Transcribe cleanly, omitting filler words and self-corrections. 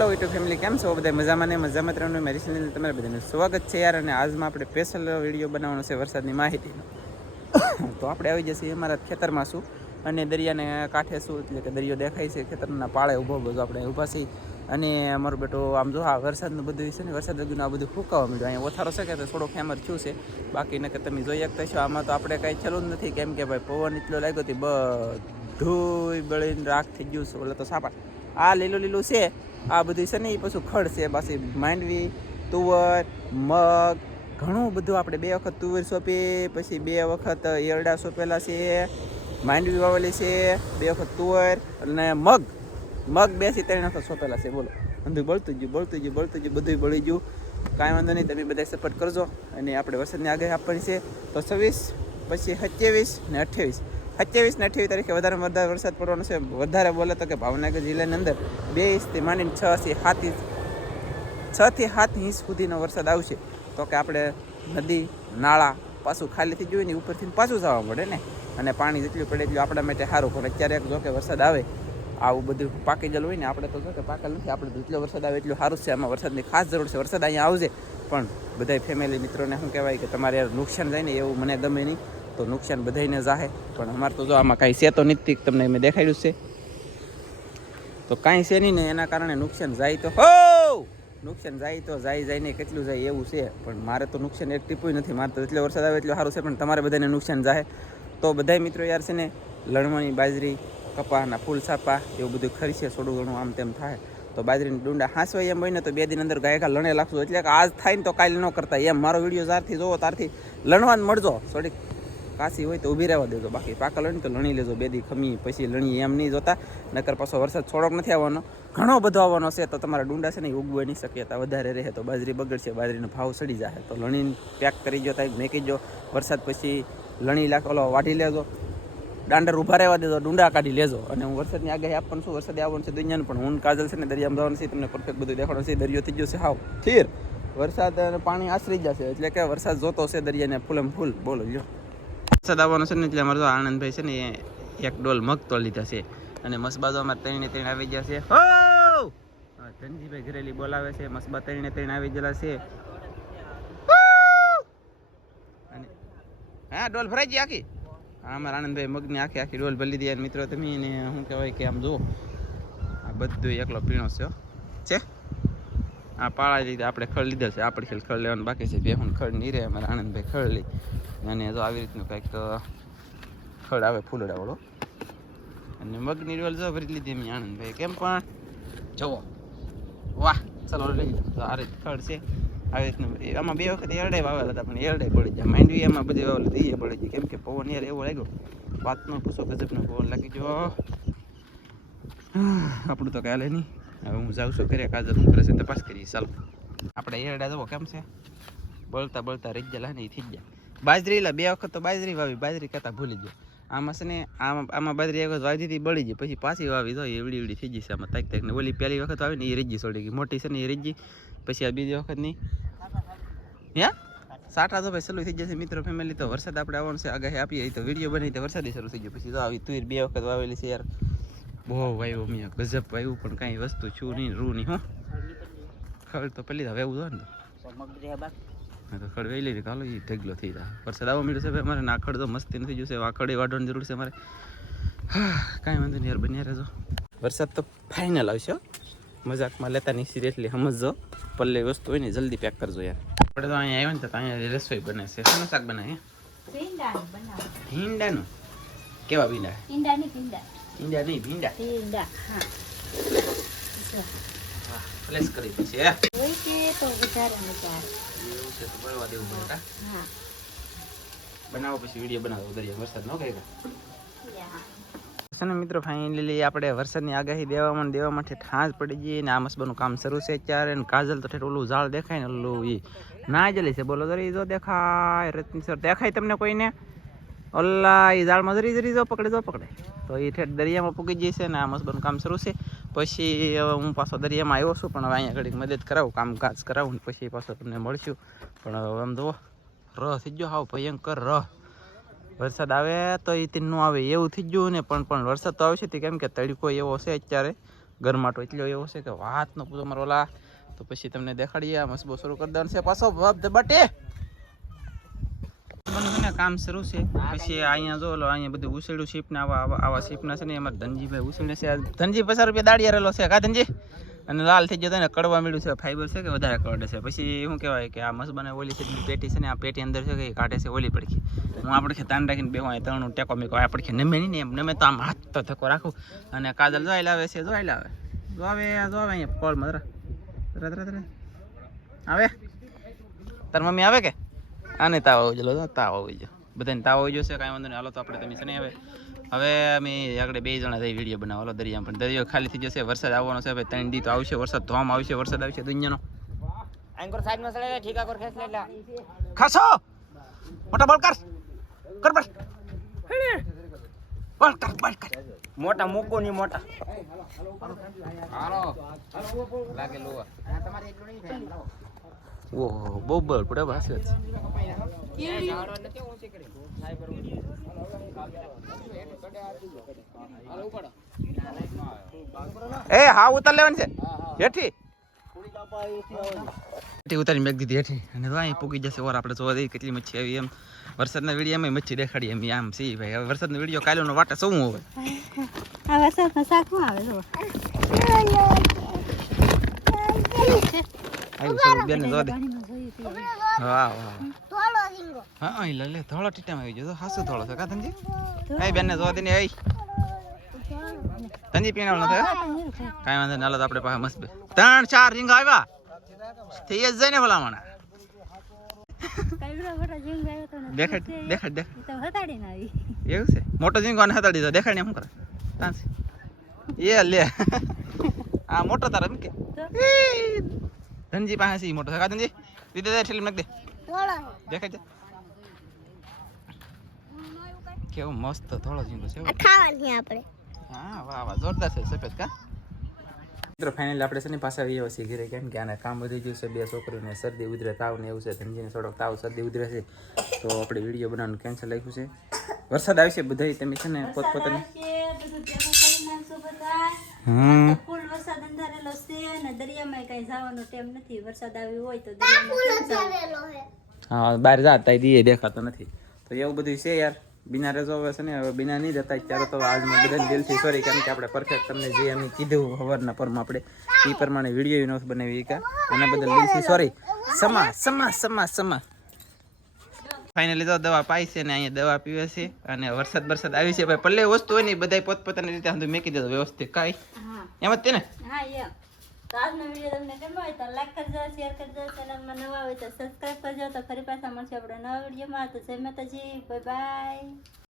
Hello YouTube family, કેમ છો બધા? મજામાં ને મજામાં રહેવાનું મારી ચેનલમાં તમારા બધાનું સ્વાગત છે યાર. અને આજમાં આપણે સ્પેશિયલ વિડીયો બનાવવાનો છે વરસાદની માહિતીનો. તો આપણે આવી જઈએ અમારા ખેતરમાં શું અને દરિયાને કાંઠે શું, એટલે કે દરિયો દેખાય છે, ખેતરના પાળે ઊભો બધું આપણે ઊભા છીએ. અને અમારો બેટો આમ જો આ વરસાદનું બધું છે ને, વરસાદ લગીનું આ બધું ફૂંકાવા મળ્યું. અહીંયા ઓથારો છે કે તો થોડો ફેમર થયું છે, બાકી ને કે તમે જોઈ શકતા છો. આમાં તો આપણે કાંઈ છેલ્લું જ નથી, કેમ કે ભાઈ પવન એટલો લાગ્યો હતી, બધું બળીને રાખ થઈ ગયું છે. એટલે તો સાપા આ લીલું લીલું છે, આ બધું છે ને એ પાછું ખડ છે. પાછી માંડવી, તુવર, મગ, ઘણું બધું. આપણે 2 વખત તુવર સોંપી, પછી 2 વખત એરડા સોંપેલા છે, માંડવી વાવેલી છે, 2 વખત તુવર અને મગ 2 થી 3 વખત સોંપેલા છે. બોલો, બધું બળતું ગયું બધું બળી ગયું. કાંઈ વાંધો નહીં, તમે બધા સપોર્ટ કરજો. અને આપણે વરસાદની આગાહી આપવાની છે તો 26, પછી 27 ને 28. 27 ને 28 તારીખે વધારેમાં વધારે વરસાદ પડવાનો છે. વધારે બોલે તો કે ભાવનગર જિલ્લાની અંદર 2 ઇંચથી માંડીને 6 થી 7 ઇંચ સુધીનો વરસાદ આવશે. તો કે આપણે નદી નાળા પાછું ખાલી થઈ ગયું ને, ઉપરથી પાછું જવા મળે ને, અને પાણી જેટલું પડે એટલું આપણા માટે સારું. પણ અત્યારે જો કે વરસાદ આવે, આવું બધું પાકી ગયેલું હોય ને, આપણે તો જો કે પાકેલ નથી. આપણે જેટલો વરસાદ આવે એટલું સારું છે. આમાં વરસાદની ખાસ જરૂર છે. વરસાદ અહીંયા આવશે, પણ બધા ફેમિલી મિત્રોને શું કહેવાય કે તમારે યાર નુકસાન જાય ને, એવું મને ગમે નહીં. તો નુકસાન બધાને જાહે, પણ અમારે તો જો આમાં કાંઈ છે તો નથી, તમને મેં દેખાડ્યું છે. તો કાંઈ છે નહીં ને, એના કારણે નુકસાન જાય તો નુકસાન જાય તો જાય ને, કેટલું જાય એવું છે. પણ મારે તો નુકસાન એક ટીપું નથી. મારે તો એટલો વરસાદ આવે એટલું સારું છે, પણ તમારે બધાને નુકસાન જાય. તો બધા મિત્રો યાર છે ને, લણવાની બાજરી, કપાસના ફૂલ સાપા એવું બધું ખરીશે, થોડું ઘણું આમ તેમ થાય. તો બાજરીના ડુંડા હાંસવાય એમ હોય ને, તો 2 દિન અંદર ગાયકા લણે લાગશું. એટલે કે આજ થાય ને તો કાલે ન કરતા એમ. મારો વિડીયો જ્યારથી જોવો ત્યારથી લણવાન મળજો. થોડીક કાશી હોય તો ઊભી રહેવા દેજો, બાકી પાકા લણી તો લણી લેજો. 2 દી ખમી પછી લણી એમ નહીં જોતા, નકર પાછો વરસાદ થોડોક નથી આવવાનો, ઘણો બધો આવવાનો છે. તો તમારા ડુંડા છે ને ઉગવાની શક્યતા વધારે રહે. તો બાજરી બગડશે, બાજરીનો ભાવ સડી જાય. તો લણીને પેક કરી જો, ત્યાં મેકી જો. વરસાદ પછી લણી ઓલો વાઢી લેજો, દાંડર ઊભા રહેવા દેજો, ડુંડા કાઢી લેજો. અને હું વરસાદની આગાહી આપવાનું છું. વરસાદ આવવાનું છે દુનિયાનું, પણ હું કાજલ છે ને દરિયામાં જવાનું છે, તમને પરફેક્ટ બધું દેખાડવાનું છે. દરિયો થઈ ગયો છે હાવ થીર, વરસાદ અને પાણી આશરી જશે. એટલે કે વરસાદ જોતો છે દરિયાને ફૂલમ ફૂલ. બોલો જો વરસાદ આવવાનો છે ને, એટલે અમારે તો આનંદભાઈ છે ને એક ડોલ મગ તો લીધા છે. અને મસબા તો અમારે 3 આવી ગયા છે. ધનજીભાઈ ઘરેલી બોલાવે છે. મસબા 3 આવી ગયેલા છે. અને હા, ડોલ ભરાઈ ગઈ આખી. હા, અમારા આનંદભાઈ મગની આખી ડોલ ભરી લીધી. યાર મિત્રો તમે એને શું કહેવાય કે આમ જુઓ, આ બધું એકલો પીણો છે. આ પાળા લીધે આપણે ખડ લીધા છે. આપણે ખડ લેવાનું બાકી છે. ભેહું ખડ નહીં રહે. અમારા આનંદભાઈ ખડ લઈ, અને જો આવી રીતનું કંઈક ખડ આવે ફૂલડા વાળો. અને મગની ડોલ જો ભરી લીધી એમ આનંદભાઈ. કેમ પણ જુઓ, વાહ, ચાલો લઈ લો. તો આ રીત ખડ છે. આવી રીતનું આમાં 2 વખત એરડાઈ વાવેલા હતા, પણ એરડાઈ બળી જાય. માંડવી એમાં બધી વાવેલી હતી, એ બળી જાય. કેમ કે પવન યાર એવો લાગ્યો, વાત ન પૂછો, ગજબનો પવન લાગી ગયો. આપણું તો કાલે નહીં. હવે હું જાઉં છું ઘરે. કાજલ શું કરે છે તપાસ કરીએ. ચાલો આપણે એરડા જવો કેમ છે, બળતા રહી ગયેલા ને, એ થઈ ગયા. બાજરી 2 વખત તો બાજરી વાવી, બાજરી કહેતા ભૂલી ગયો. આમાં છે ને આમાં બાજરી એક વખત વાવી દીધી, બળી ગઈ. પછી પાછી વાવી તો એવડી થઈ ગઈ છે. આમાં તાક ને ઓલી પહેલી વખત વાવી ને એ રીજી છોડી ગઈ, મોટી છે ને એ રીજી. પછી આ બીજી વખત નહીં સાટા તો ભાઈ સલું થઈ જશે. મિત્રો ફેમિલી, તો વરસાદ આપણે આવવાનો છે. આગાહી આપીએ તો વિડીયો બનાવી તો વરસાદી શરૂ થઈ ગયો. પછી તો આવી તુર 2 વખત વાવેલી છે યાર. બહુ વાવ્યું મેં, ગજબ વાવ્યું, પણ કાંઈ વસ્તુ છું નહીં, રૂ નહીં. ખડ તો પેલી હવે એવું જો ને, હા તો ખડ વહી લઈ કાલો, એ ઢગલો થઈ જાય. વરસાદ આવવા મળ્યો છે અમારે. ના ખડ તો મસ્તી નથી જોશે. આ ખડે વાઢવાની જરૂર છે અમારે. કાંઈ વાંધો નહીં યાર, બન્યા રહેજો. વરસાદ તો ફાઇનલ આવશે, મજાકમાં લેતા નહીં, સિરિયસલી સમજજો. પલ્લે વસ્તુ હોય ને જલ્દી પેક કરજો યાર. આપણે તો અહીંયા આવ્યા ને, તો અહીંયા રસોઈ બને છે. શાનું શાક બનાવે? ભીંડાનું. કેવા ભીંડા? ઈંડા નહીં, ભીંડા. પ્લેસ કરી પછી હોય છે તો વધારે મજા આવે. એવું છે તો બળવા દેવું પડે. હા, બનાવો પછી વિડીયો બનાવો. દરિયા વરસાદ ન કહેગા છે ને મિત્રો. ફાઇનલી આપણે વરસાદની આગાહી દેવા માટે ઠાંસ પડી ગઈ. અને આ મસબાનું કામ શરૂ છે અત્યારે. અને કાજલ તો ઠેઠ ઓલું ઝાડ દેખાય ને, ઓલું એ ના જલી છે. બોલો જરી જો દેખાય, રત્ની સર દેખાય તમને કોઈને? ઓલા એ ઝાડમાં જરી જો પકડે તો એ ઠેઠ દરિયામાં પૂગી જાય છે. ને આ મસબાનું કામ શરૂ છે. પછી હવે હું પાછો દરિયામાં આવ્યો છું, પણ હવે અહીંયા ઘડીક મદદ કરાવું, કામકાજ કરાવું ને પછી પાછો તમને મળશું. પણ હવે આમ જુઓ, થઈ ગયો હાવ ભયંકર. વરસાદ આવે તો એ ન આવે એવું થઈ ગયું ને, પણ વરસાદ તો આવશે. કેમ કે તડકો એવો છે અત્યારે, ગરમાટો એટલો એવો છે કે વાત ન પૂછો મારો ઓલા. તો પછી તમને દેખાડીએ મસબો શરૂ કરી દેવાનું છે પાછો બટે ને કામ શરૂ છે. પછી અહીંયા જો અહીંયા બધું ઉછેડ્યું શીપ ને આવા શીપના છે ને એમાં ધનજીભાઈ ઉછેડે છે. ધનજી 50 રૂપિયા દાડિયા રહેલો છે કા ધનજી. અને લાલ થઈ જતો ને કડવા મળ્યું છે ફાઈબર છે કે વધારે કડે છે. પછી શું કહેવાય કે આ મસબાને ઓલી છે પેટી છે ને આ પેટી અંદર છે કે કાઢે છે ઓલી પડખી. હું આપણે કે તાન રાખીને બેહું અહીં ત્રણ ટેકો મેકો આ પડખી નમે નહીં ને એમ નમે તો આમ હાથ તો ધક્કો રાખું. અને કાજલ જોઈ લાવે છે જોઈ લાવે જો આવે અહીંયા કોળ મધરા આવે તાર મમ્મી આવે કે આને તાવ આવી ગયો તાવ આવી ગયો બધાને તાવ આવી ગયો છે કાંઈ વાંધો નહીં. હાલો તો આપણે તમે છે ને હવે અમે આગળ 2 જણા થઈ વિડીયો બનાવો. હાલો દરિયા પણ દરિયો ખાલી થઈ જશે. વરસાદ આવવાનો છે ભાઈ 3 દી તો આવશે વરસાદ ધોમ આવશે વરસાદ આવશે દુનિયાનો. એન્કર સાઈડ માં સળે ઠીકા કર ખેસ લે ખાસો મોટા બોલ કર બોલ કર મોટા મૂકો ની મોટા હાલો લાગે લોવા તમારે એટલું નહીં થાય. ઓહો બહુ બળ પડે બસ એ હા ઉતાર લેવાની છે હેઠી ઉતારી મેક દીધી હેઠી અને અહીં પૂગી જશે ઓર આપણે જોવા દઈએ કેટલી મચ્છી આવી એમ. વરસાદના વિડીયોમાં મચ્છી દેખાડી એમ આમ સી ભાઈ. હવે વરસાદનો વિડીયો કાલોનો વાટે શું હોય આ વરસાદમાં શાકમાં આવે જો આવ્યું સૌ બેન જોવા દે. વાહ વાહ હા લે ધોળો ટીટામાં આવી ગયો હાસુ ધોળો છે કા ધનજી. એ બેન ને જોવા દે ને એ ધનજી પીણાવળ નથી કાંઈ વાંધો નાલો તો આપણે પાસે મસ્ત 3-4 રીંગ આવ્યા થઈ જ જાય ને ભલામણા. દેખાડ દેખાડ એવું છે મોટો જીંગો ને હતાડી દો દેખાડ ને શું કરે એ લે આ મોટો તારે એમ કે ધનજી પાસે છે મોટો કા ધનજી દીધે દે ઠેલી નાખ દે દેખાડ દે કેવો મસ્ત થોડો જીંગો છે ખાવાની આપણે. હા વાહ વાહ જોરદાર છે સફેદ કા. મિત્રો ફાઇનલી આપણે છે ને પાછા આવીએ છીએ ઘરે કેમ કે આને કામ વધી ગયું છે. 2 છોકરીઓને શરદી ઉધરે તાવ ને એવું છે. ધનજીને થોડોક તાવ શરદી ઉધરે છે તો આપણે વિડીયો બનાવવાનું કેન્સલ રાખ્યું છે. વરસાદ આવશે બધાય તમે છે ને પોતપોતાની ફૂલ વરસાદ અંધારેલો છે અને દરિયામાં કઈ જવાનો ટાઈમ નથી. વરસાદ આવ્યો હોય તો દરિયામાં હા બહાર જાતા દીએ દેખાતો નથી તો એવું બધું છે યાર. બિના રેજો હવે છે ને હવે બિના નહીં જતા ત્યારે તો આજમાં બધાને દિલથી સોરી કારણ કે આપણે પરફેક્ટ તમને જે એમ કીધું ખબરના પરમાં આપણે એ પ્રમાણે વિડીયો નથી બનાવી કે એના બદલ દિલથી સોરી. સમા ફાઇનલી તો દવા પાઈ છે ને અહીંયા દવા પીવે છે અને વરસાદ આવી છે ભાઈ પલ્લે વસ્તુ હોય ને બધા પોતપોતાની રીતે આમ મેકી દેતો વ્યવસ્થિત કાંઈ એમ જ તે ને. હા એમ તો આજનો વિડીયો તમને ગમ્યો હોય તો લાઈક કરજો શેર કરજો ચેનલમાં નવા હોય તો સબસ્ક્રાઇબ કરજો. તો ફરી પાછા મળશે આપણે નવા વિડીયોમાં. તો જય માતાજી બાય બાય.